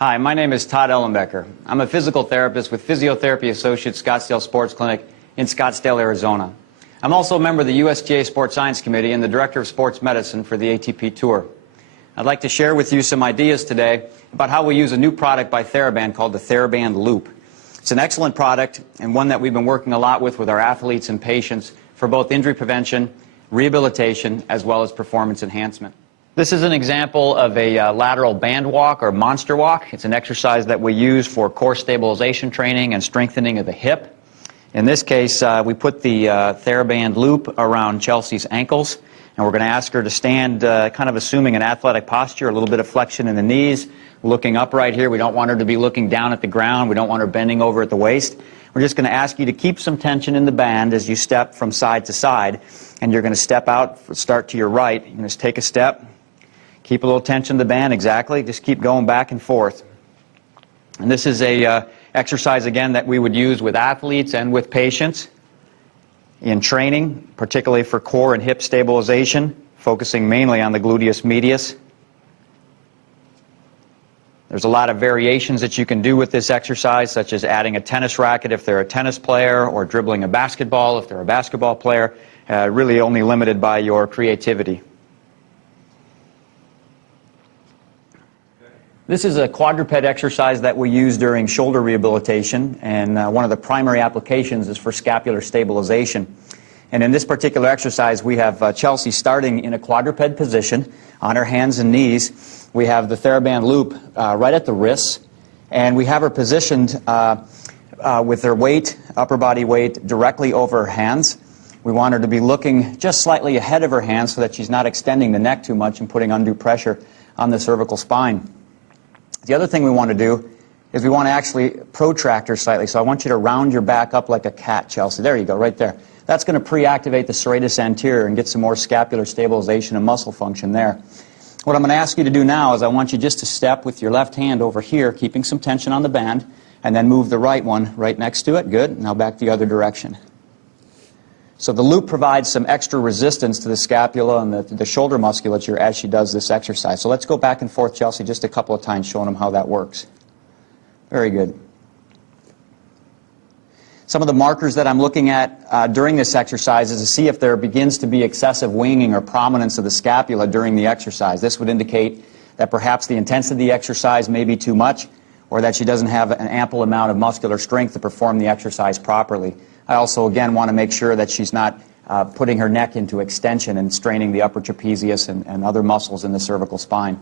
Hi, my name is Todd Ellenbecker. I'm a physical therapist with Physiotherapy Associates Scottsdale Sports Clinic in Scottsdale, Arizona. I'm also a member of the USGA Sports Science Committee and the Director of Sports Medicine for the ATP Tour. I'd like to share with you some ideas today about how we use a new product by TheraBand called the TheraBand Loop. It's an excellent product and one that we've been working a lot with our athletes and patients for both injury prevention, rehabilitation, as well as performance enhancement. This is an example of a lateral band walk or monster walk. It's an exercise that we use for core stabilization training and strengthening of the hip. In this case, we put the TheraBand Loop around Chelsea's ankles, and we're going to ask her to stand kind of assuming an athletic posture, a little bit of flexion in the knees, looking upright here. We don't want her to be looking down at the ground. We don't want her bending over at the waist. We're just going to ask you to keep some tension in the band as you step from side to side, and you're going to step out, start to your right. You're going to take a step. Keep a little tension in the band, exactly. Just keep going back and forth. And this is a exercise, again, that we would use with athletes and with patients in training, particularly for core and hip stabilization, focusing mainly on the gluteus medius. There's a lot of variations that you can do with this exercise, such as adding a tennis racket if they're a tennis player, or dribbling a basketball if they're a basketball player, really only limited by your creativity. This is a quadruped exercise that we use during shoulder rehabilitation, and one of the primary applications is for scapular stabilization. And in this particular exercise, we have Chelsea starting in a quadruped position on her hands and knees. We have the TheraBand Loop right at the wrists, and we have her positioned with her weight, upper body weight, directly over her hands. We want her to be looking just slightly ahead of her hands so that she's not extending the neck too much and putting undue pressure on the cervical spine. The other thing we want to do is we want to actually protract her slightly. So I want you to round your back up like a cat, Chelsea. There you go, right there. That's going to pre-activate the serratus anterior and get some more scapular stabilization and muscle function there. What I'm going to ask you to do now is I want you just to step with your left hand over here, keeping some tension on the band, and then move the right one right next to it. Good. Now back the other direction. So the loop provides some extra resistance to the scapula and the shoulder musculature as she does this exercise. So let's go back and forth, Chelsea, just a couple of times showing them how that works. Very good. Some of the markers that I'm looking at during this exercise is to see if there begins to be excessive winging or prominence of the scapula during the exercise. This would indicate that perhaps the intensity of the exercise may be too much, or that she doesn't have an ample amount of muscular strength to perform the exercise properly. I also, again, want to make sure that she's not putting her neck into extension and straining the upper trapezius and other muscles in the cervical spine.